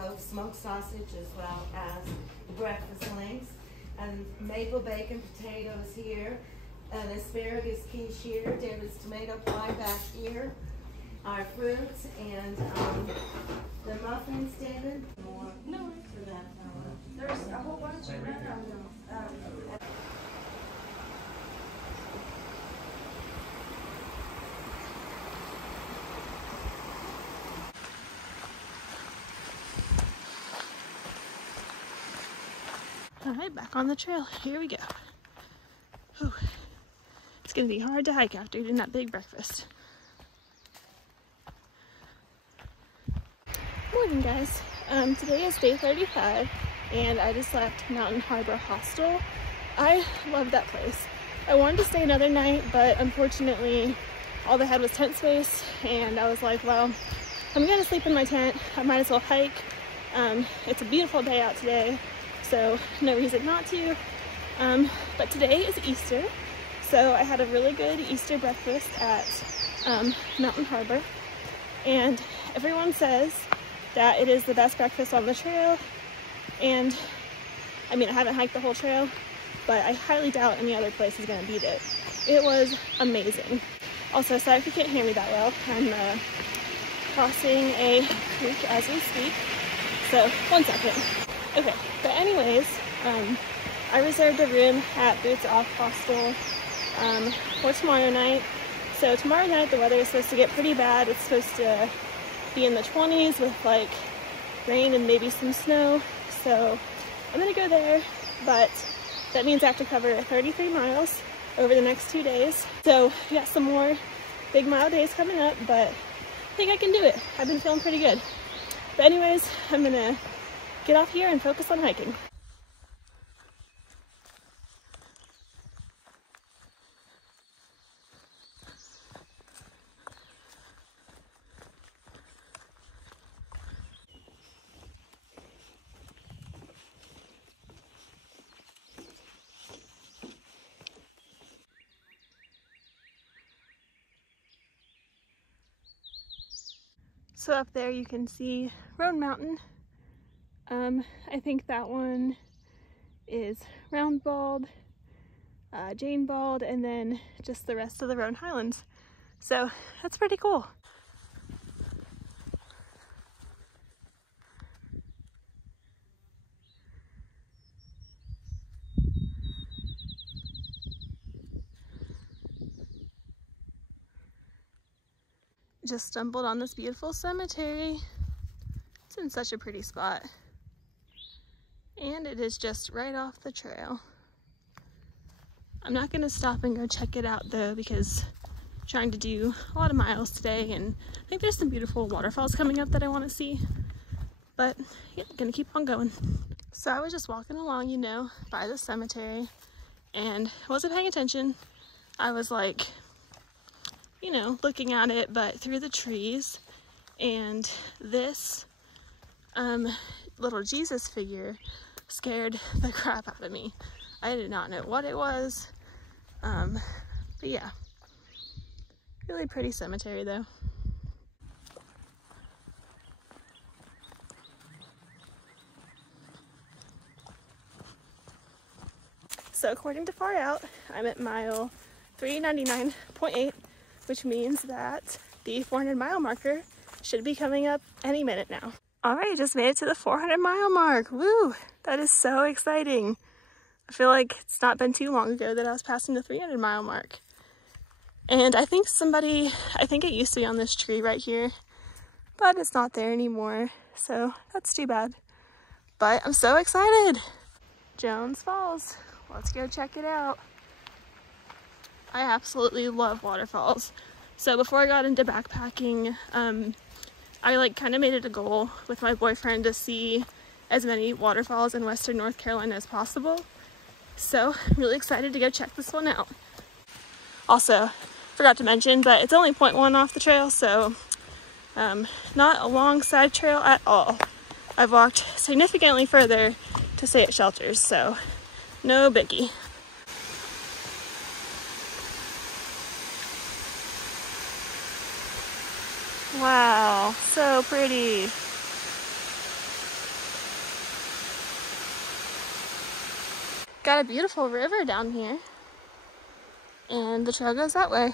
Coke smoked sausage, as well as the breakfast links, and maple bacon potatoes here, an asparagus quiche here, David's tomato pie back here, our fruits, and the muffins, David. More for that. There's a whole bunch of them. All right, back on the trail. Here we go. Whew. It's gonna be hard to hike after eating that big breakfast. Morning, guys. Today is day 35, and I just left Mountain Harbour Hostel. I love that place. I wanted to stay another night, but unfortunately, all they had was tent space, and I was like, well, I'm gonna sleep in my tent. I might as well hike. It's a beautiful day out today, so no reason not to. But today is Easter, so I had a really good Easter breakfast at Mountain Harbour, and everyone says that it is the best breakfast on the trail. And I mean, I haven't hiked the whole trail, but I highly doubt any other place is gonna beat it. It was amazing. Also, sorry if you can't hear me that well. I'm crossing a creek as we speak, so 1 second. Okay, but anyways, I reserved a room at Boots Off Hostel for tomorrow night. So tomorrow night the weather is supposed to get pretty bad. It's supposed to be in the 20s with like rain and maybe some snow. So I'm gonna go there, but that means I have to cover 33 miles over the next 2 days. So we got some more big mile days coming up, but I think I can do it. I've been feeling pretty good. But anyways, I'm gonna get off here and focus on hiking. So up there you can see Roan Mountain. I think that one is Round Bald, Jane Bald, and then just the rest of the Roan Highlands. So that's pretty cool. Just stumbled on this beautiful cemetery. It's in such a pretty spot. And it is just right off the trail. I'm not gonna stop and go check it out though, because I'm trying to do a lot of miles today, and I think there's some beautiful waterfalls coming up that I want to see. But yeah, gonna keep on going. So I was just walking along, you know, by the cemetery, and wasn't paying attention. I was like, you know, looking at it, but through the trees, and this little Jesus figure scared the crap out of me. I did not know what it was, but yeah, really pretty cemetery though. So according to Far Out, I'm at mile 399.8, which means that the 400 mile marker should be coming up any minute now. All right, just made it to the 400 mile mark. Woo, that is so exciting. I feel like it's not been too long ago that I was passing the 300 mile mark. And I think it used to be on this tree right here, but it's not there anymore. So that's too bad. But I'm so excited. Jones Falls, let's go check it out. I absolutely love waterfalls. So before I got into backpacking, I like kind of made it a goal with my boyfriend to see as many waterfalls in Western North Carolina as possible. So I'm really excited to go check this one out. Also, forgot to mention, but it's only 0.1 off the trail, so not a long side trail at all. I've walked significantly further to stay at shelters, so no biggie. Wow, so pretty. got a beautiful river down here, and the trail goes that way.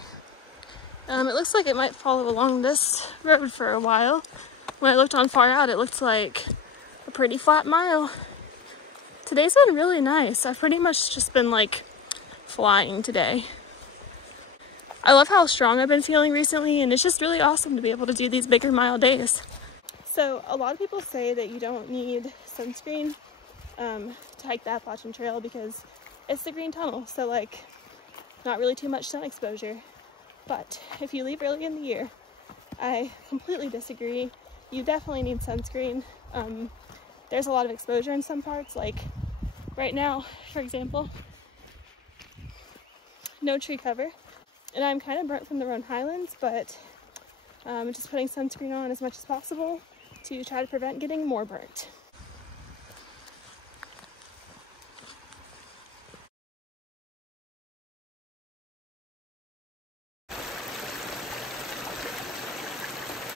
It looks like it might follow along this road for a while. When I looked on far out, it looked like a pretty flat mile. Today's been really nice. I've pretty much just been like flying today. I love how strong I've been feeling recently, and it's just really awesome to be able to do these bigger mile days. So a lot of people say that you don't need sunscreen to hike the Appalachian Trail because it's the green tunnel, so like not really too much sun exposure. But if you leave early in the year, I completely disagree. You definitely need sunscreen. There's a lot of exposure in some parts, like right now, for example, no tree cover. And I'm kind of burnt from the Roan Highlands, but just putting sunscreen on as much as possible to try to prevent getting more burnt.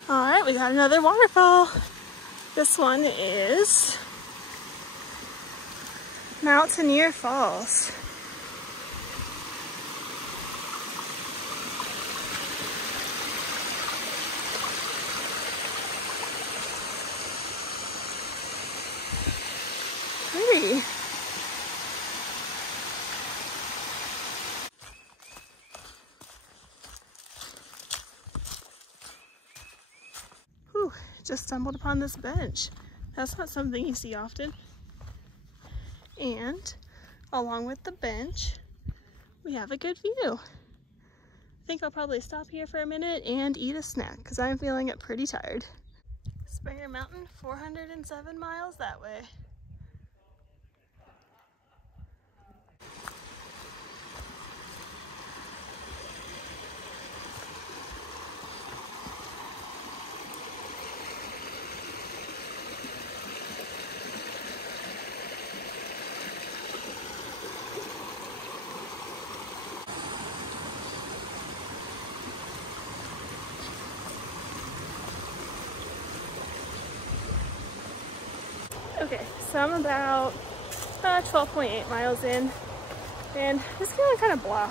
All right, we got another waterfall. This one is Mountain Falls. Pretty. Whew, just stumbled upon this bench. That's not something you see often. And along with the bench, we have a good view. I think I'll probably stop here for a minute and eat a snack because I'm feeling pretty tired. Springer Mountain, 407 miles that way. Okay, so I'm about 12.8 miles in, and just feeling kind of blah.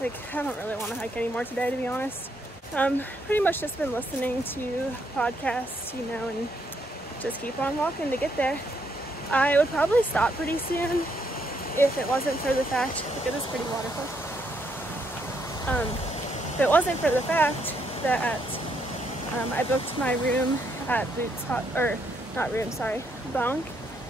Like, I don't really want to hike anymore today, to be honest. Pretty much just been listening to podcasts, you know, and just keep on walking to get there. I would probably stop pretty soon if it wasn't for the fact, look at this pretty waterfall. If it wasn't for the fact that I booked my room at bunk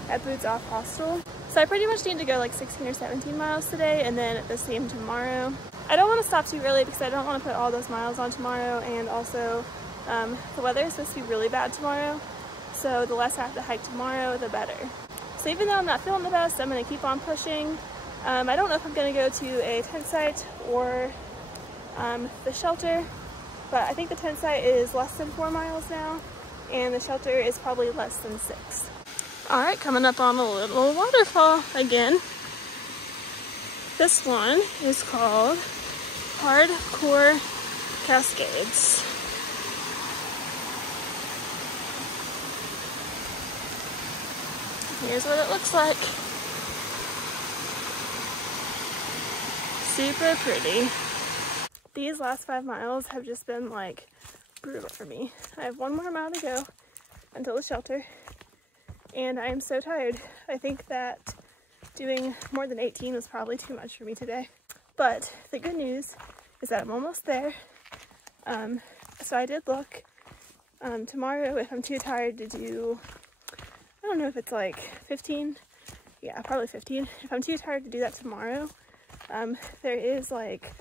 at Boots Off Hostel. So I pretty much need to go like 16 or 17 miles today and then the same tomorrow. I don't want to stop too early because I don't want to put all those miles on tomorrow, and also the weather is supposed to be really bad tomorrow, so the less I have to hike tomorrow, the better. So even though I'm not feeling the best, I'm going to keep on pushing. I don't know if I'm going to go to a tent site or the shelter, but I think the tent site is less than 4 miles now, and the shelter is probably less than 6. Alright, coming up on a little waterfall again. This one is called Hardcore Cascades. Here's what it looks like. Super pretty. These last 5 miles have just been like brutal for me. I have 1 more mile to go until the shelter, and I am so tired. I think that doing more than 18 was probably too much for me today. But the good news is that I'm almost there. So I did look. Tomorrow, if I'm too tired to do, I don't know if it's like 15. Yeah, probably 15. If I'm too tired to do that tomorrow, there is like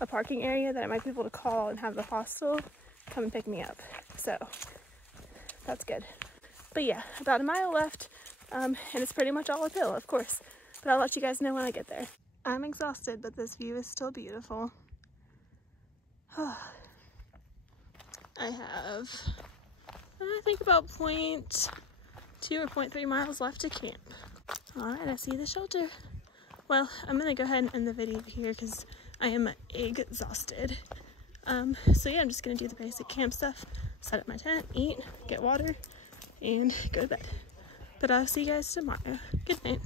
a parking area that I might be able to call and have the hostel come and pick me up. So that's good. But yeah, about a mile left, and it's pretty much all uphill, of course. But I'll let you guys know when I get there. I'm exhausted, but this view is still beautiful. I have, I think about 0.2 or 0.3 miles left to camp. Alright, I see the shelter. Well, I'm gonna go ahead and end the video here because I am exhausted. So yeah, I'm just gonna do the basic camp stuff, set up my tent, eat, get water, and go to bed. But I'll see you guys tomorrow. Good night.